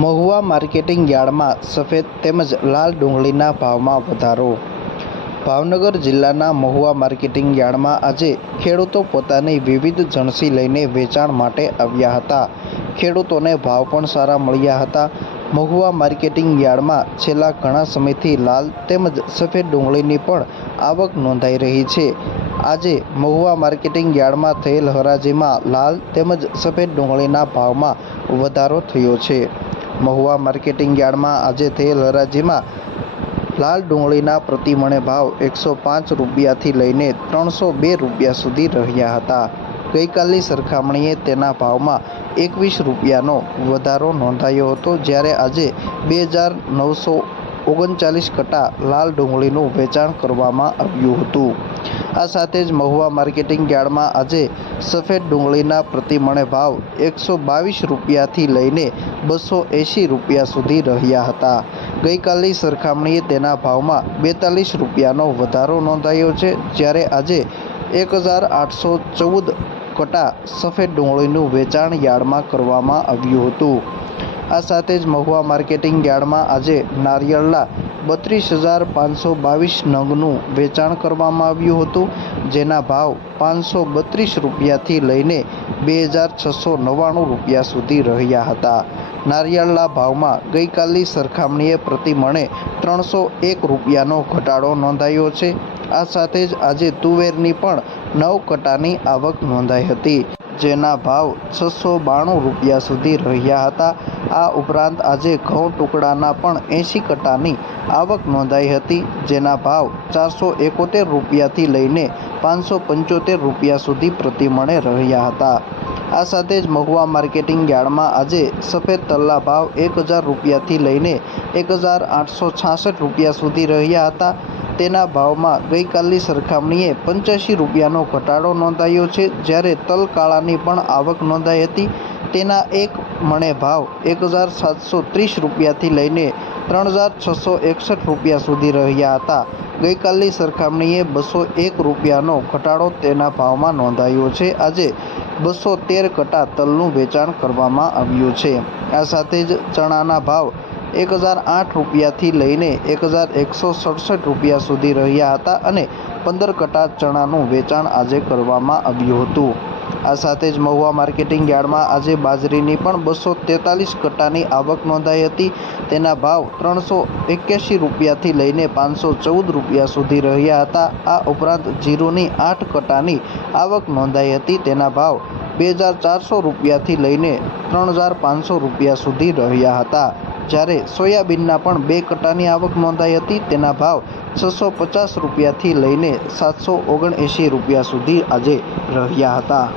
Mahuva marketing યાર્ડમાં સફેદ તેમજ લાલ ડુંગળીના ભાવમાં વધારો। ભાવનગર જિલ્લાના મહુવા માર્કેટિંગ યાર્ડમાં આજે ખેડૂતો પોતાની વિવિધ જણસી લઈને વેચાણ માટે આવ્યા હતા। ખેડૂતોને ભાવ પણ સારા મળ્યા હતા। મહુવા માર્કેટિંગ યાર્ડમાં છેલ્લા ઘણા સમયથી લાલ તેમજ સફેદ ડુંગળીની પણ આવક નોંધાઈ રહી છે। આજે મહુવા માર્કેટિંગ યાર્ડમાં થયેલ હરાજીમાં લાલ તેમજ સફેદ ડુંગળીના ભાવમાં વધારો થયો છે। મહુવા માર્કેટિંગ યાર્ડમાં આજે થયેલ હરાજીમાં લાલ ડુંગળીના પ્રતિ મણે ભાવ 105 રૂપિયાથી લઈને 302 રૂપિયા સુધી રહ્યા હતા। ગઈકાલની સરખામણીએ તેના ભાવમાં 21 રૂપિયાનો વધારો નોંધાયો હતો, જ્યારે આજે 2939 કટા લાલ ડુંગળીનું વેચાણ કરવામાં આવ્યું હતું। આ સાથે જ મહુવા માર્કેટિંગ યાર્ડમાં આજે સફેદ ડુંગળીના પ્રતિ મણે ભાવ 122 રૂપિયાથી લઈને 280 રૂપિયા સુધી રહ્યા હતા। ગઈકાલની સરખામણીએ તેના ભાવમાં 42 રૂપિયાનો વધારો નોંધાયો છે, જ્યારે આજે 1814 કટા સફેદ ડુંગળીનું વેચાણ યાર્ડમાં કરવામાં આવ્યું હતું। આ સાથે જ મહુવા માર્કેટિંગ યાર્ડમાં આજે નારિયેળના 32,522 નંગનું વેચાણ કરવામાં આવ્યું હતું, જેના ભાવ 532 રૂપિયાથી લઈને 2,699 રૂપિયા સુધી રહ્યા હતા। નારિયેળના ભાવમાં ગઈકાલની સરખામણીએ પ્રતિ મણે 301 રૂપિયાનો ઘટાડો નોંધાયો છે। આ સાથે જ આજે તુવેરની પણ 9 કટાની આવક નોંધાઈ હતી, જેના ભાવ 692 રૂપિયા સુધી રહ્યા હતા। આ ઉપરાંત આજે ઘઉં ટુકડાના પણ 80 કટાની આવક નોંધાઈ હતી, જેના ભાવ 471 રૂપિયાથી લઈને 575 રૂપિયા સુધી પ્રતિ મણે રહ્યા હતા। આ સાથે જ મહુવા માર્કેટિંગ યાર્ડમાં આજે સફેદ તલના ભાવ 1000 રૂપિયાથી લઈને 1866 રૂપિયા સુધી રહ્યા હતા। તેના ભાવમાં ગઈકાલની સરખામણીએ 85 રૂપિયાનો ઘટાડો નોંધાયો છે, જ્યારે તલ કાળાની પણ આવક નોંધાઈ હતી। તેના એક મણે ભાવ 1730 રૂપિયાથી લઈને 3661 રૂપિયા સુધી રહ્યા હતા। ગઈકાલની સરખામણીએ 201 રૂપિયાનો ઘટાડો તેના ભાવમાં નોંધાયો છે। આજે 213 કટા તલનું વેચાણ કરવામાં આવ્યું છે। આ સાથે જ ચણાના ભાવ 1008 રૂપિયાથી લઈને 1167 રૂપિયા સુધી રહ્યા હતા અને 15 કટા ચણાનું વેચાણ આજે કરવામાં આવ્યું હતું। આ સાથે જ મહુવા માર્કેટિંગ યાર્ડમાં આજે બાજરીની પણ 243 કટાની આવક નોંધાઈ હતી। તેના ભાવ 381 રૂપિયાથી લઈને 514 રૂપિયા સુધી રહ્યા હતા। આ ઉપરાંત જીરુની 8 કટાની આવક નોંધાઈ હતી। તેના ભાવ 2400 રૂપિયાથી લઈને 3500 રૂપિયા સુધી રહ્યા હતા, જ્યારે સોયાબીનના પણ 2 કટાની આવક નોંધાઈ હતી। તેના ભાવ 650 રૂપિયાથી લઈને 779 રૂપિયા સુધી આજે રહ્યા હતા।